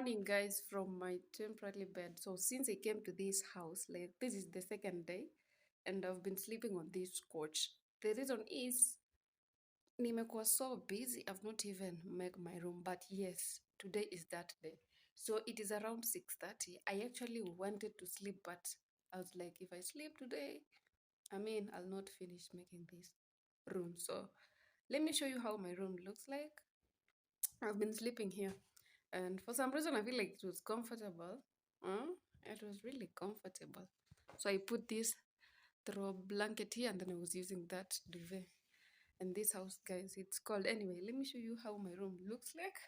morning, guys, from my temporary bed. So since I came to this house, like this is the second day, and I've been sleeping on this couch. The reason is nimekuwa so busy, I've not even make my room. But yes, today is that day. So it is around 6:30. I actually wanted to sleep, but I was like, if I sleep today, I'll not finish making this room. So let me show you how my room looks like. I've been sleeping here, and for some reason, I feel like it was comfortable. It was really comfortable. So I put this throw blanket here, and then I was using that duvet. And this house, guys, it's called. Anyway, let me show you how my room looks like.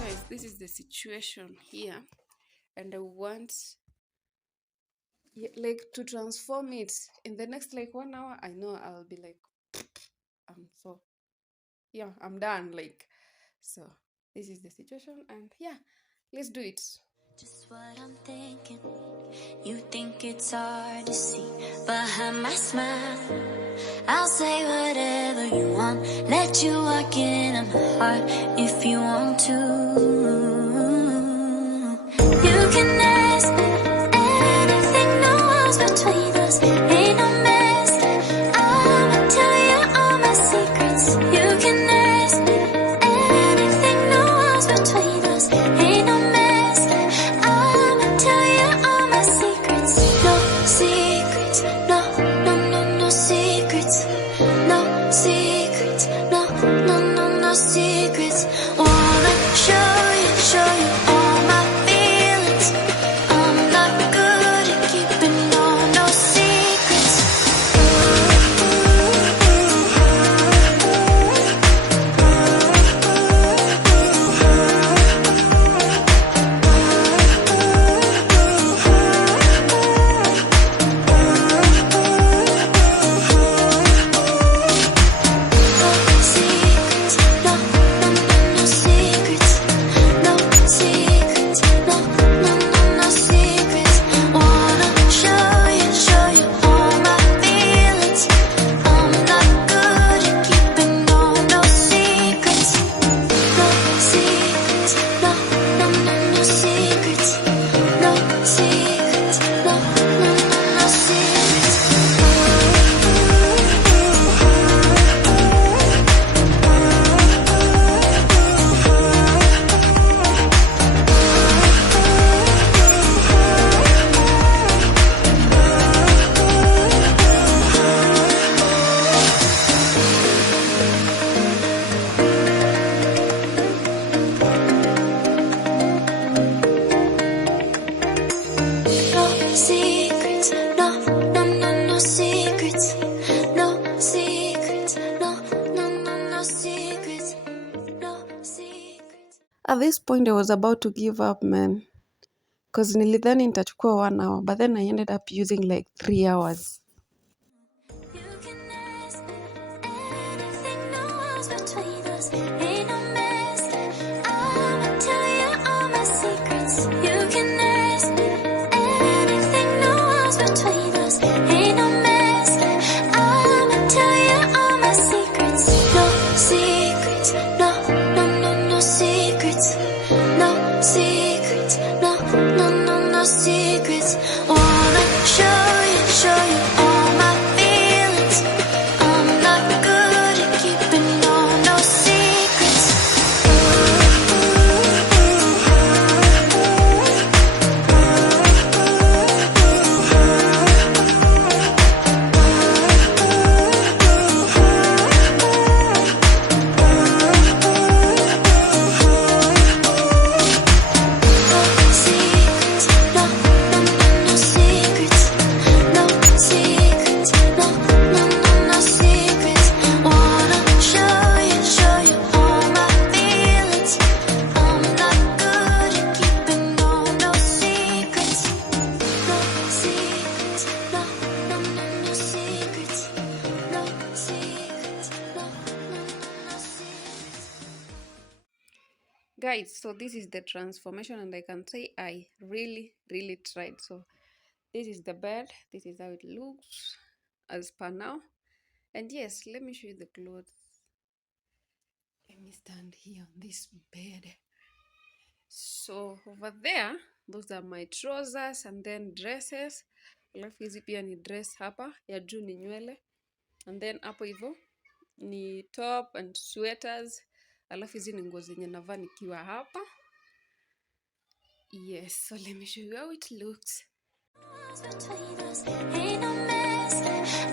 Guys, this is the situation here, and I want like to transform it in the next like 1 hour. I know I'll be like so yeah, I'm done, like. So this is the situation, and yeah, let's do it. Just what I'm thinking. You think it's hard to see behind my smile. I'll say whatever you want, let you walk into my heart if you want to. You can ask anything, no walls between us, ain't no mask. I'ma tell you all my secrets. You can ask anything, no walls between us, ain't no mask. I'ma tell you all my secrets. No secrets, no, no, no, no secrets. No secrets, no, no, no, no secrets. Wanna show you all my feelings. I'm not good at keeping no secrets. No secrets, no, no, no, no secrets. Wanna show you all my feelings. I'm not good at keeping no secrets. No secrets, no, no, no, no secrets. No secrets, no, no, no, no secrets. No secrets, no, no, no, no secrets. No secrets, no, no, no, no secrets. No secrets. At this point, I was about to give up, man, because nilidhani nitachukua 1 hour, but then I ended up using like 3 hours. You can ask anything, no walls between us, ain't no mask. I'ma tell you all my secrets. You can ask anything, no walls between us, ain't no mask. I'ma tell you all my secrets. No secrets, no, no, no, no secrets. No secrets, no, no, no, no secrets. Wanna show you all my feelings. I'm not good at keeping no secrets. No secrets, no, no, no, no secrets. No secrets, no, no, no, no secrets. Wanna show you all my feelings. I'm not good at keeping no secrets. No secrets, no, no, no, no secrets. No secrets, no, no, no, no secrets. Guys, so this is the transformation, and I can say I really, really tried. So This is the bed. This is how it looks as per now. And yes, let me show you the clothes. Let me stand here on this bed. So over there, those are my trousers and then dresses. Alafu hizi pia ni dress hapa, ya juu ni nywele. And then hapo hivyo ni top and sweaters. Alafu hizi ni nguo zenye navaa nikiwa hapa. Yes, so let me show you how it looks. Between us, ain't no mess.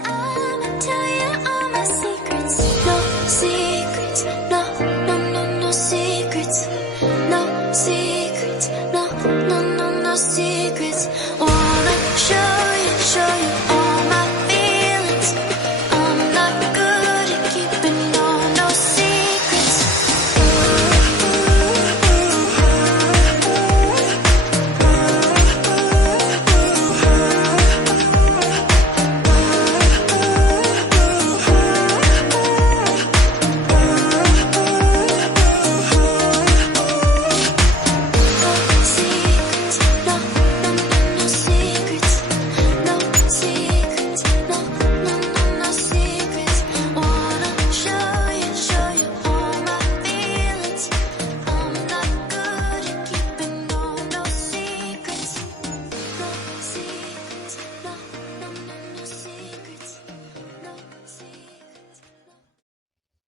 I'ma tell you all my secrets. No secrets, no, no, no, no secrets. No secrets, no, no, no, no secrets. Wanna show you all my feelings. I'm not good at keeping no secrets.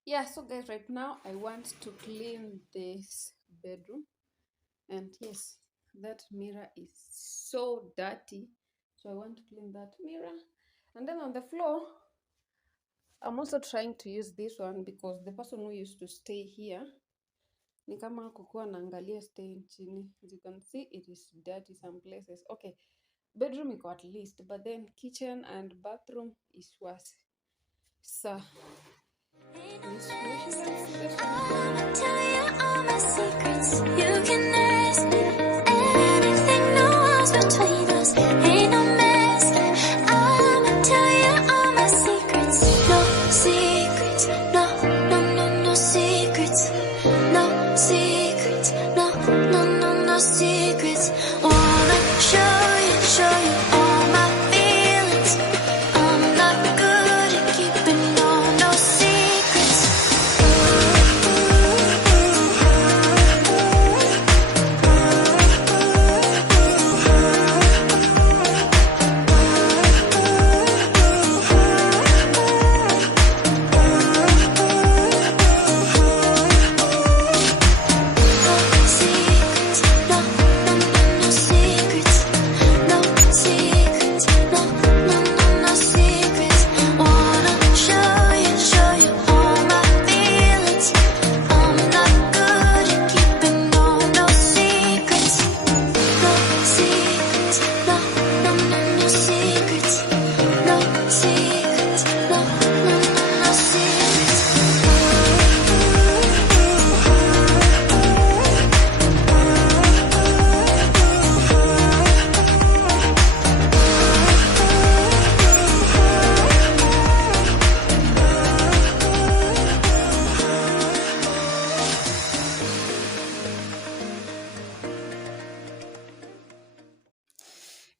Yeah, so guys, right now I want to clean this bedroom. And yes, that mirror is so dirty. So I want to clean that mirror. And then on the floor, I'm also trying to use this one because the person who used to stay here, ni kama kukuwa naangalia stay chini. As you can see, it is dirty some places. Okay, bedroom iko at least, but then kitchen and bathroom is worse. So I'ma tell you all my secrets. You can ask anything, no walls between us. Ain't no mess. I'ma tell you all my secrets. No secrets, no, no, no, no secrets. No secrets, no, no, no, no secrets. Wanna show you all my feelings. I'm not good at keeping no secrets.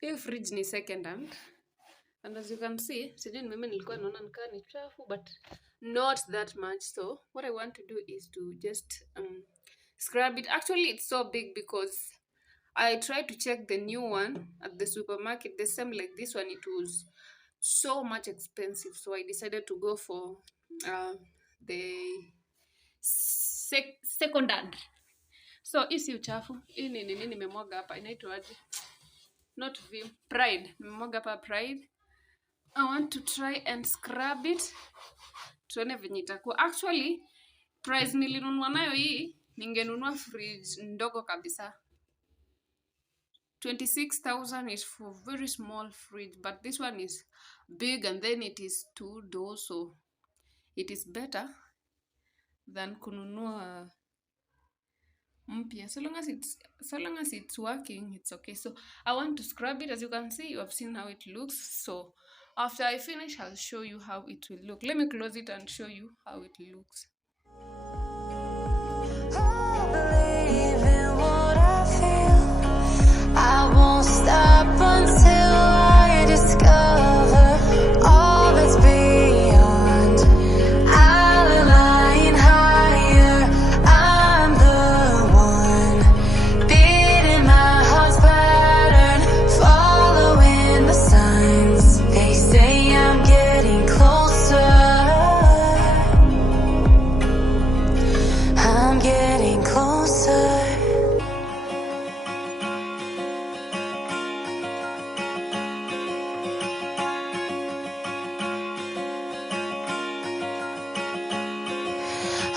Hii fridge ni second hand. And as you can see, sijui mimi nilikuwa naona nikaa ni chafu, but not that much. So what I want to do is to just scrub it. Actually, it's so big because I tried to check the new one at the supermarket, the same like this one. It was so much expensive, so I decided to go for the second hand. So hii si uchafu, hii ni nini nimemwaga hapa, inaitwaje? Not Vim, Pride. Nimemwaga hapa Pride. I want to try and scrub it. Tuone venye itakuwa. Actually, price nilinunua nayo hii, ningenunua fridge ndogo kabisa. 26,000 is for very small fridge, but this one is big and then it is 2 doors, so it is better than kununua mpya. So long as it's working, it's okay. So I want to scrub it. As you can see, you have seen how it looks. So after I finish, I'll show you how it will look. Let me close it and show you how it looks. I believe in what I feel. I won't stop until I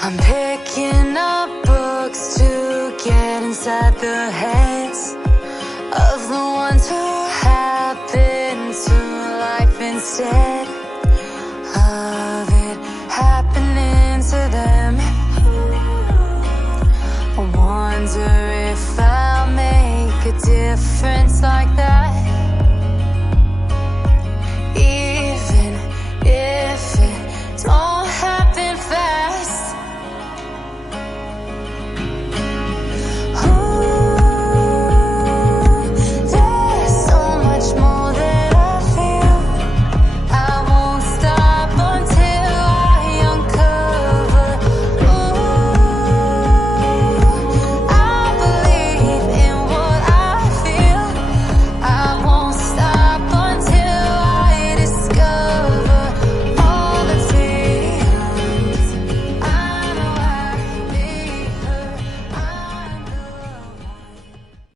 I'm picking up books to get inside the heads of the ones who happen to life instead of it happening to them. I wonder if I'll make a difference like that.